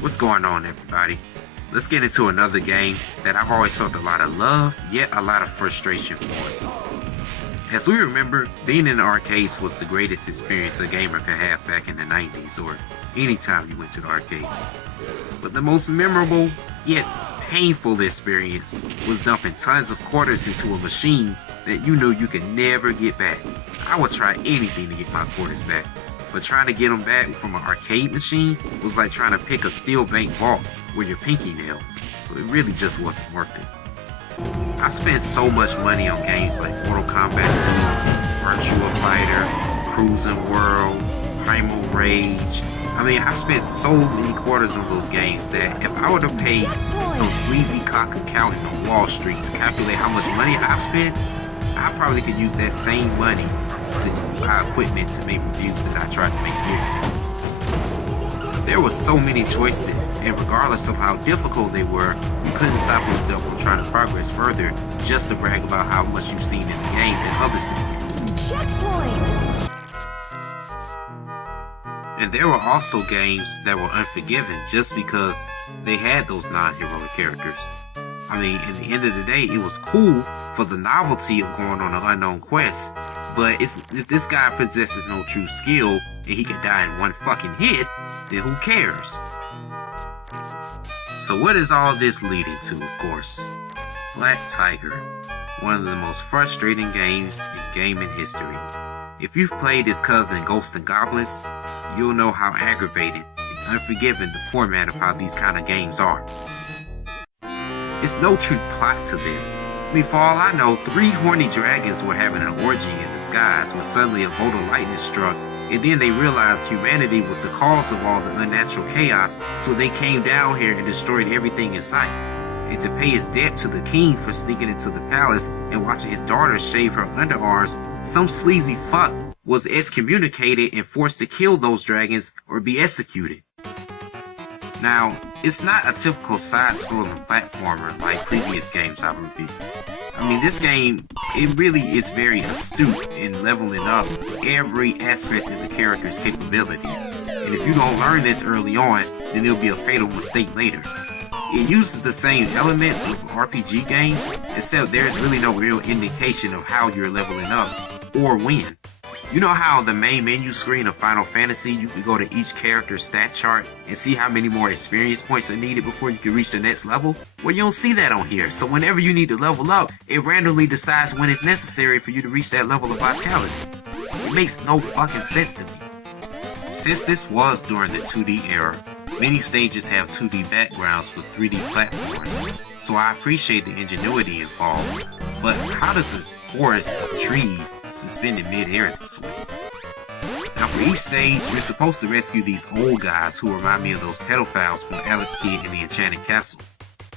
What's going on, everybody? Let's get into another game that I've always felt a lot of love, yet a lot of frustration for. As we remember, being in the arcades was the greatest experience a gamer could have back in the 90s, or anytime you went to the arcade. But the most memorable, yet painful experience was dumping tons of quarters into a machine that you knew you could never get back. I would try anything to get my quarters back, but trying to get them back from an arcade machine was like trying to pick a steel bank vault with your pinky nail, so it really just wasn't worth it. I spent so much money on games like Mortal Kombat 2, Virtua Fighter, Cruising World, Primal Rage. I spent so many quarters on those games that if I would have paid some sleazy cock accountant on Wall Street to calculate how much money I've spent, I probably could use that same money to buy equipment to make reviews that I tried to make years ago. There were so many choices, and regardless of how difficult they were, you couldn't stop yourself from trying to progress further just to brag about how much you've seen in the game that others didn't see. Checkpoint! And there were also games that were unforgiving just because they had those non-heroic characters. In the end of the day, it was cool for the novelty of going on an unknown quest, but if this guy possesses no true skill and he can die in one fucking hit, then who cares? So what is all this leading to, of course? Black Tiger, one of the most frustrating games in gaming history. If you've played his cousin Ghosts and Goblins, you'll know how aggravated and unforgiving the format of how these kind of games are. It's no true plot to this. For all I know, 3 horny dragons were having an orgy in the skies when suddenly a bolt of lightning struck, and then they realized humanity was the cause of all the unnatural chaos, so they came down here and destroyed everything in sight. And to pay his debt to the king for sneaking into the palace and watching his daughter shave her underarms, some sleazy fuck was excommunicated and forced to kill those dragons or be executed. Now, it's not a typical side-scrolling platformer like previous games I've reviewed. This game, it really is very astute in leveling up every aspect of the character's capabilities. And if you don't learn this early on, then it'll be a fatal mistake later. It uses the same elements of RPG games, except there's really no real indication of how you're leveling up, or when. You know how the main menu screen of Final Fantasy, you can go to each character's stat chart and see how many more experience points are needed before you can reach the next level? Well, you don't see that on here, so whenever you need to level up, it randomly decides when it's necessary for you to reach that level of vitality. It makes no fucking sense to me. Since this was during the 2D era, many stages have 2D backgrounds with 3D platforms, so I appreciate the ingenuity involved, but how does the forest of trees suspended mid-air this way? Now for each stage, you're supposed to rescue these old guys who remind me of those pedophiles from Alex Kidd in the Enchanted Castle.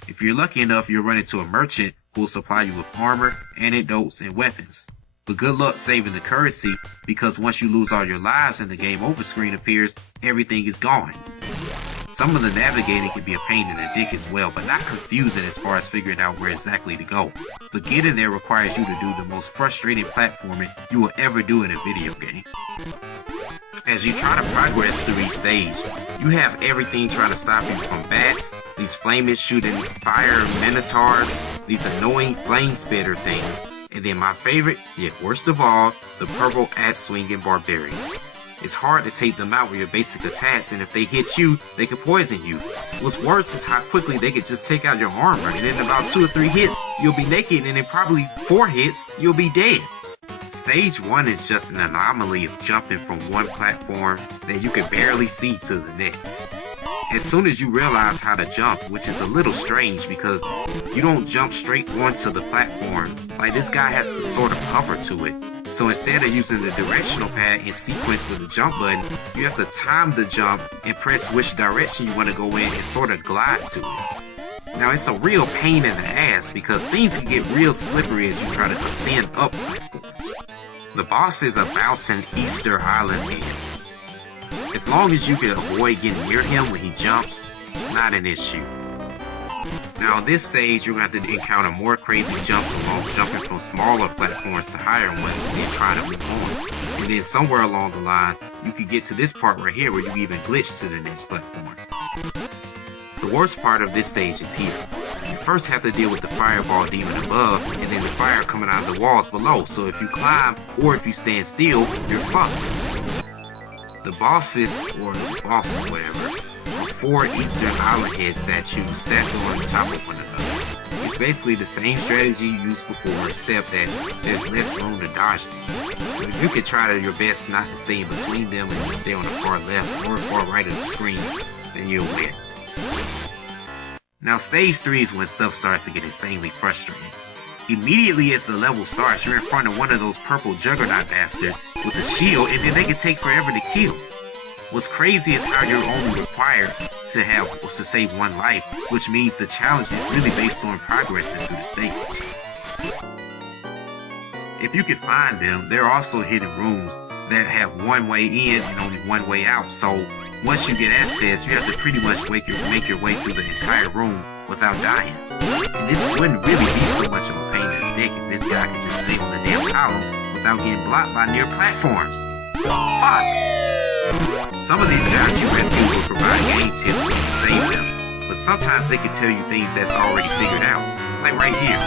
If you're lucky enough, you'll run into a merchant who will supply you with armor, antidotes, and weapons. But good luck saving the currency, because once you lose all your lives and the game over screen appears, everything is gone. Some of the navigating can be a pain in the dick as well, but not confusing as far as figuring out where exactly to go. But getting there requires you to do the most frustrating platforming you will ever do in a video game. As you try to progress through each stage, you have everything trying to stop you from bats, these flaming shooting fire minotaurs, these annoying flame spitter things, and then my favorite, yet worst of all, the purple axe swinging barbarians. It's hard to take them out with your basic attacks, and if they hit you, they can poison you. What's worse is how quickly they could just take out your armor, and in about 2 or 3 hits, you'll be naked, and in probably 4 hits, you'll be dead. Stage 1 is just an anomaly of jumping from one platform that you can barely see to the next. As soon as you realize how to jump, which is a little strange because you don't jump straight onto the platform, like this guy has to sort of hover to it. So instead of using the directional pad in sequence with the jump button, you have to time the jump and press which direction you want to go in and sort of glide to it. Now it's a real pain in the ass because things can get real slippery as you try to ascend up platforms. The boss is a bouncing Easter Island man. As long as you can avoid getting near him when he jumps, not an issue. Now on this stage, you're going to have to encounter more crazy jumps along jumping from smaller platforms to higher ones and then trying to move on. And then somewhere along the line, you can get to this part right here where you even glitch to the next platform. worst part of this stage is here. You first have to deal with the fireball demon above, and then the fire coming out of the walls below, so if you climb or if you stand still, you're fucked. The bosses, or the bosses, whatever, are 4 Eastern Island head statues stacked on top of one another. It's basically the same strategy you used before, except that there's less room to dodge them. But if you could try your best not to stay in between them and just stay on the far left or far right of the screen, then you'll win. Now stage 3 is when stuff starts to get insanely frustrating. Immediately as the level starts, you're in front of one of those purple juggernaut bastards with a shield, and then they can take forever to kill. What's crazy is how you're only required to save 1 life, which means the challenge is really based on progressing through the stages. If you can find them, there are also hidden rooms that have 1 way in and only 1 way out, so once you get access, you have to pretty much make your way through the entire room without dying. And this wouldn't really be so much of a pain in the dick if this guy could just stay on the damn columns without getting blocked by near platforms. Fuck! Some of these guys you rescue will provide game tips to save them, but sometimes they can tell you things that's already figured out. Like right here,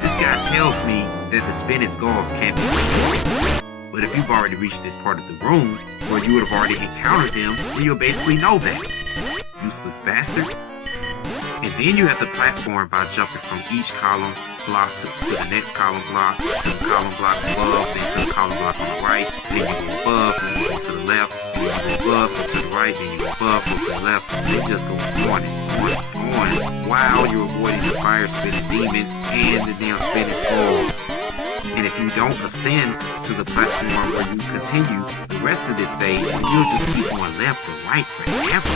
this guy tells me that the spinning skulls can't be destroyed. But if you've already reached this part of the room, where you would have already encountered them, then you'll basically know that. Useless bastard. And then you have to platform by jumping from each column block to the next column block, to the column block above, then to the column block on the right, then you go above, then you go to the left, then you go above, go to the right, then you go above, go to the left, and it just goes on and on and on while you're avoiding the fire spinning demon and the damn spinning skull. And if you don't ascend to the platform where you continue the rest of this stage, you'll just keep going left or right forever.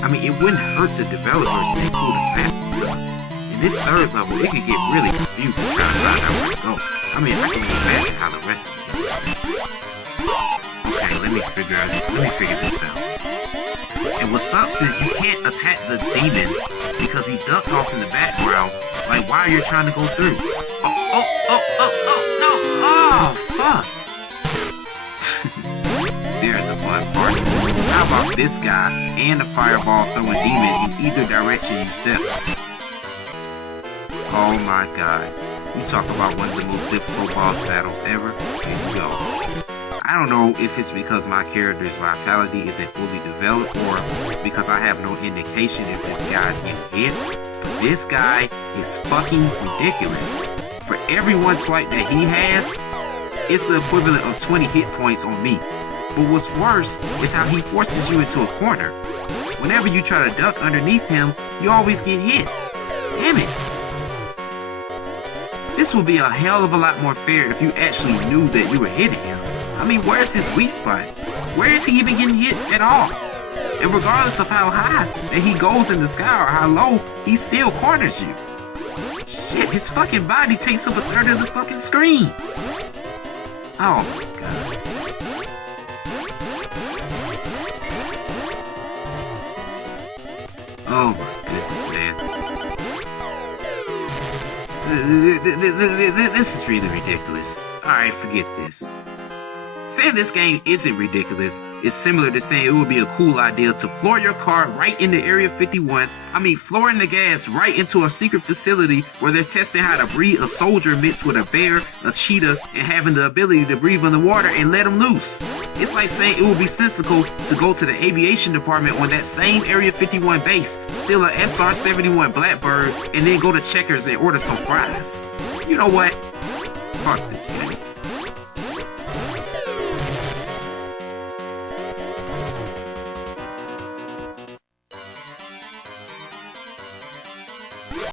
I mean, it wouldn't hurt the developers to include a map, because in this 3rd level, it could get really confusing trying to find out where to go. I mean, I can imagine how the rest of it goes. Okay, let me figure this out. And what sucks is you can't attack the demon because he's ducked off in the background, like while you're trying to go through. No! Oh, fuck! There's a fun part. How about this guy and the fireball throwing demon in either direction you step? Oh my god. You talk about one of the most difficult boss battles ever? Here you go. I don't know if it's because my character's vitality isn't fully developed or because I have no indication if this guy's getting hit, but this guy is fucking ridiculous. For every 1 swipe that he has, it's the equivalent of 20 hit points on me. But what's worse is how he forces you into a corner. Whenever you try to duck underneath him, you always get hit. Damn it. This would be a hell of a lot more fair if you actually knew that you were hitting him. I mean, where's his weak spot? Where is he even getting hit at all? And regardless of how high that he goes in the sky or how low, he still corners you. Shit, his fucking body takes up a 1/3 of the fucking screen. Oh my god. Oh my goodness, man. This is really ridiculous. Alright, forget this. Saying this game isn't ridiculous is similar to saying it would be a cool idea to floor your car right into Area 51. Flooring the gas right into a secret facility where they're testing how to breed a soldier mixed with a bear, a cheetah, and having the ability to breathe underwater and let them loose. It's like saying it would be sensible to go to the aviation department on that same Area 51 base, steal a SR-71 Blackbird, and then go to Checkers and order some fries. You know what? Fuck this, man.